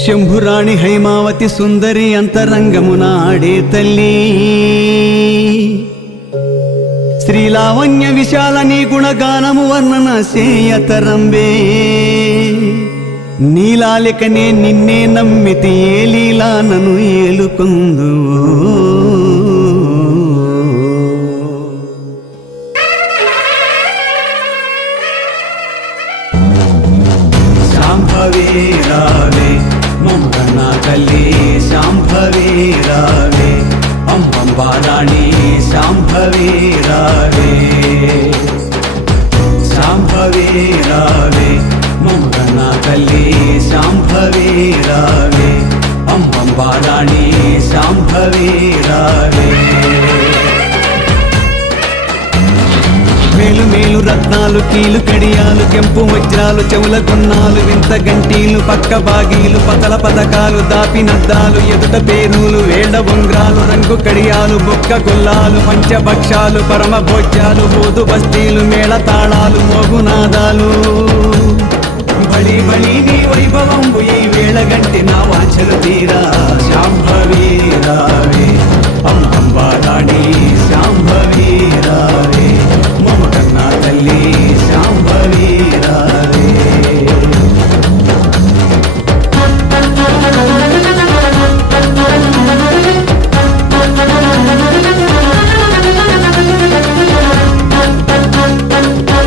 శంభురాణి హైమావతి సుందరి అంతరంగమున ఆడే తల్లి శ్రీలావణ్య విశాల నీ గుణగానము వర్ణన సేయతరంబే నీలాలికనే నిన్నే నమ్మితి ఏ లీలా నన్ను ఏలుకుందు శాంభవీ రావే మమ్మన్నా తల్లి శాంభవీ రావే అంబా రాణి శాంభవీ రావే శాంభవీ రావే మమ్మన్నా తల్లి శాంభవీ రావే అంబా రాణి శాంభవీ రావే మేలు మేలు రత్నాలు కీలు కడియాలు కెంపు వజ్రాలు చెవుల గున్నాలు వింత గంటీలు పక్క బాగీలు పతల పథకాలు దాపినద్దాలు ఎదుట పేరులు వేళ్ల బొంగ్రాలు రంగు కడియాలు బొక్క గుల్లాలు పంచభక్షాలు పరమ భోజ్యాలు బూదు బస్తీలు మేళ తాళాలు మోగునాదాలు బలి బలి నీ వైభవంబు ఈ వేళ గంటి నా వాంఛలు తీరా శాంభవీ రావే అంబా రాణి శాంభవీ రావే మమకన్నా తల్లి శాంభవీ రావే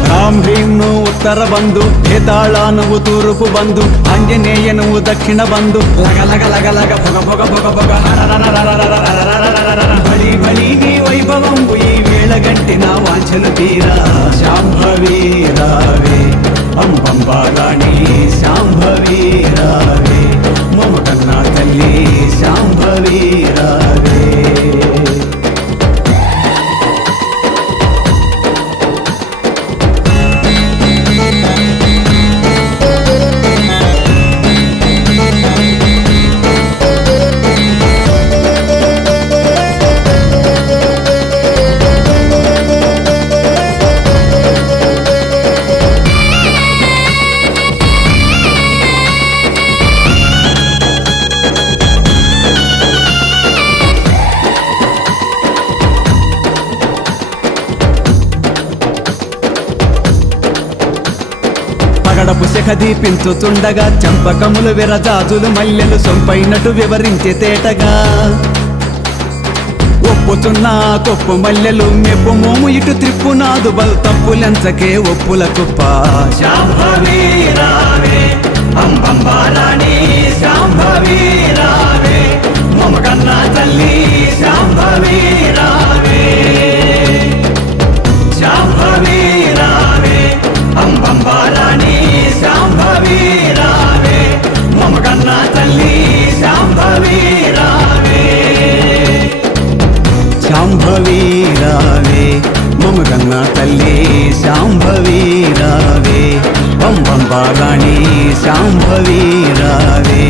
రామ్ హ్రీం నువ్వు ఉత్తర బంధు భేతాళ నువ్వు తూర్పు బంధు ఆంజనేయ నువ్వు దక్షిణ బంధు లగ లగ లగ లగ పొగ పొగ పొగ పొగ బలి బలి నీ వైభవంబు ఈ వేళ గంటి నా వాంఛలు తీరా శాంభవీ రావే అంబా రాణి శాంభవీ రావే మమకన్నా తల్లి శాంభవీ రావే పగడపు శఖ దీపించుచుండగా చంపకములు విరజాజులు మల్లెలు సొంపైనట్టు వివరించే తేటగా ఒప్పుచున్న కొప్పు మల్లెలు మెప్పు మోము ఇటు త్రిప్పు నాదు బల్ తప్పులెంచకే ఒప్పుల కుప్ప శాంభవీ రావే అంబా రాణి శాంభవీ రావే మమకన్నా తల్లి శాంభవీ రావే శాంభవీ రావే అంబా రాణి శాంభవీ రావే మమకన్నా తల్లి శాంభవీ రావే శాంభవీ రావే మమకన్నా తల్లి శాంభవీ రావే అంబా రాణి శాంభవీ రావే